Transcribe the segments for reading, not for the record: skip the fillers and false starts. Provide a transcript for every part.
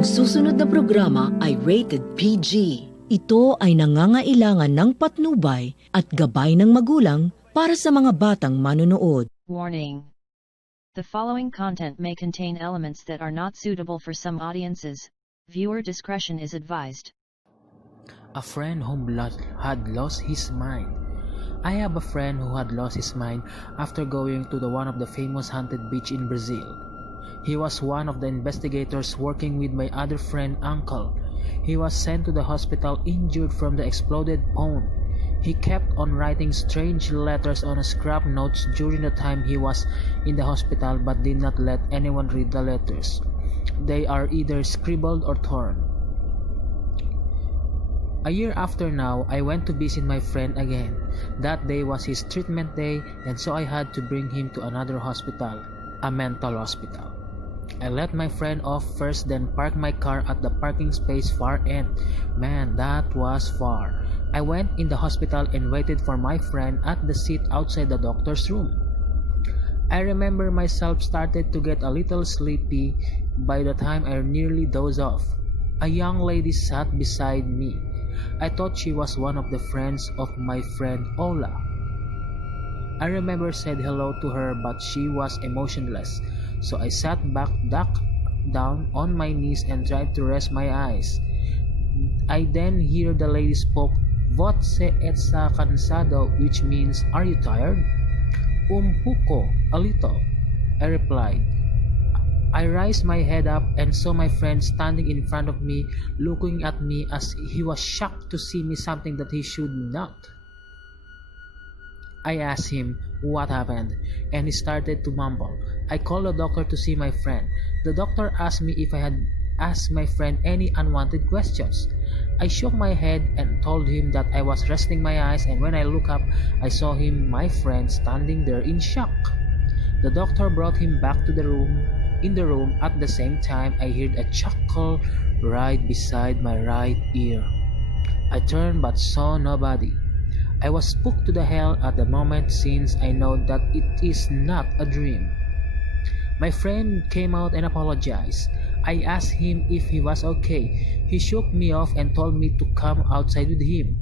Ang susunod na programa ay rated PG. Ito ay nangangailangan ng patnubay at gabay ng magulang para sa mga batang manonood. Warning. The following content may contain elements that are not suitable for some audiences. Viewer discretion is advised. A friend whom had lost his mind. I have a friend who had lost his mind after going to one of the famous haunted beach in Brazil. He was one of the investigators working with my other friend uncle. He was sent to the hospital injured from the exploded phone. He kept on writing strange letters on scrap notes during the time he was in the hospital but did not let anyone read the letters. They are either scribbled or torn. A year after now, I went to visit my friend again. That day was his treatment day, and so I had to bring him to another hospital, a mental hospital. I let my friend off first, then parked my car at the parking space far end. Man, that was far. I went in the hospital and waited for my friend at the seat outside the doctor's room. I remember myself started to get a little sleepy by the time I nearly dozed off. A young lady sat beside me. I thought she was one of the friends of my friend Ola. I remember said hello to her, but she was emotionless, so I sat back down on my knees and tried to rest my eyes. I then hear the lady spoke, "Vot se etsa cansado," which means, "Are you tired?" Poco, a little," I replied. I raised my head up and saw my friend standing in front of me, looking at me as he was shocked to see me, something that he should not. I asked him what happened, and he started to mumble. I called the doctor to see my friend. The doctor asked me if I had asked my friend any unwanted questions. I shook my head and told him that I was resting my eyes, and when I looked up, I saw him, my friend, standing there in shock. The doctor brought him back to the room. In the room, at the same time, I heard a chuckle right beside my right ear. I turned but saw nobody. I was spooked to the hell at the moment, since I know that it is not a dream. My friend came out and apologized. I asked him if he was okay. He shook me off and told me to come outside with him.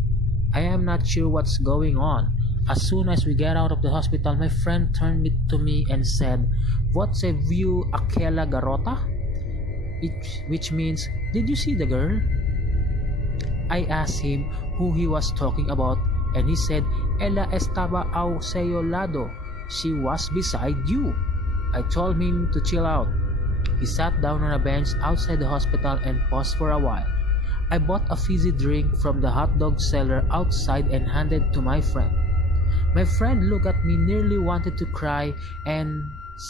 I am not sure what's going on. As soon as we got out of the hospital, my friend turned to me and said, "What's a view aquela garota?" Which means, "Did you see the girl?" I asked him who he was talking about, and he said, "Ella estaba ao seu lado." She was beside you. I told him to chill out. He sat down on a bench outside the hospital and paused for a while. I bought a fizzy drink from the hot dog seller outside and handed to my friend. My friend looked at me, nearly wanted to cry, and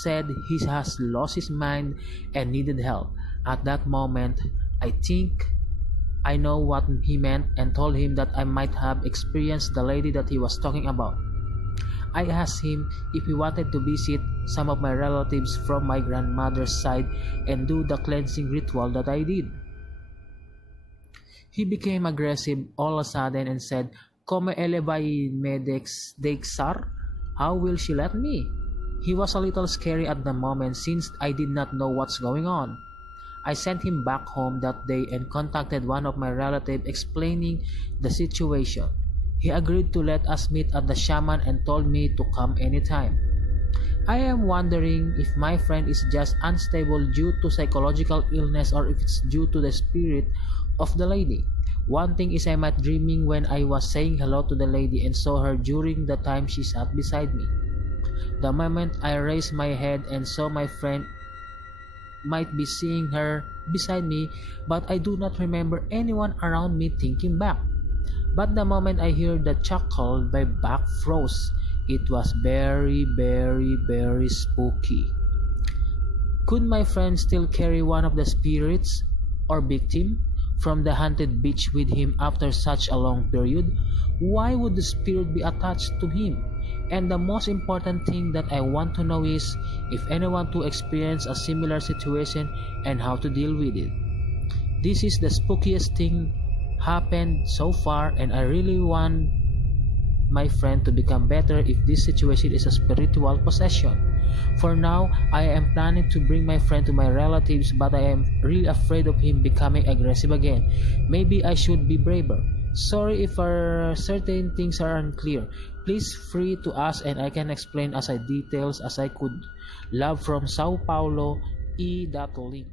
said he has lost his mind and needed help. At that moment, I think I know what he meant and told him that I might have experienced the lady that he was talking about. I asked him if he wanted to visit some of my relatives from my grandmother's side and do the cleansing ritual that I did. He became aggressive all of a sudden and said, "Come elevai me dexar? How will she let me?" He was a little scary at the moment, since I did not know what's going on. I sent him back home that day and contacted one of my relatives explaining the situation. He agreed to let us meet at the shaman and told me to come anytime. I am wondering if my friend is just unstable due to psychological illness or if it's due to the spirit of the lady. One thing is I might dreaming when I was saying hello to the lady and saw her during the time she sat beside me. The moment I raised my head and saw my friend might be seeing her beside me, but I do not remember anyone around me thinking back. But the moment I heard the chuckle, my back froze. It was very, very, very spooky. Could my friend still carry one of the spirits or victim from the haunted beach with him after such a long period? Why would the spirit be attached to him? And the most important thing that I want to know is if anyone to experience a similar situation and how to deal with it. This is the spookiest thing happened so far, and I really want my friend to become better if this situation is a spiritual possession. For now, I am planning to bring my friend to my relatives, but I am really afraid of him becoming aggressive again. Maybe I should be braver. Sorry if certain things are unclear. Please free to ask and I can explain as details as I could. Love from Sao Paulo, E. Ling.